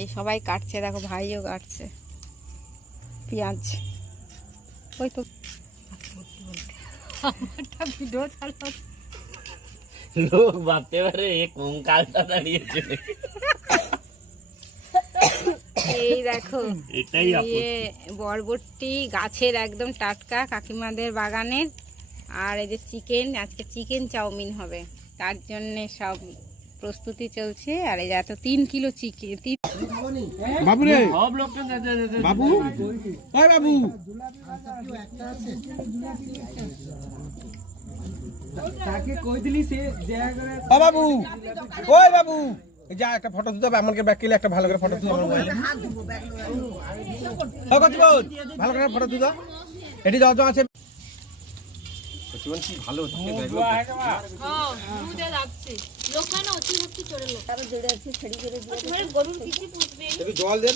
এই সবাই কাটছে, দেখো ভাইও কাটছে পেঁয়াজ। ওই তো আমারটা ভিডিও চালাচ্ছে, লোক ভাবতে পারে এ কঙ্কালটা দাঁড়িয়েছে। এই দেখো এটাই বরবটি গাছের একদম টাটকা কাকিমাদের বাগানের। আর এই যে চিকেন, আজকে চিকেন চাউমিন হবে, তার জন্য সব প্রস্তুতি চলছে। আর এই যে এত 3 কিলো চিকেন। বাবু রে, সব লোক বাবু, ওই বাবু, তাকে কই দিলি সে জায়গা করে। ও বাবু, ওই বাবু, এই যা একটা ফটো তুলতে হবে আমাকে, ব্যাক কেলে একটা ভালো করে ফটো তুলে আমার মোবাইলে। ও কচিবন, ভালো করে ফটো তুলো। এটি যত আছে কচিবন কি ভালো থাকে দেখো। দুধে যাচ্ছে লোক না অতি ভক্তি চলে লোক আরো জেড়ে আছে ছেড়ি করে দিয়ে গরুর কিছু পুষবে একটু জল দে।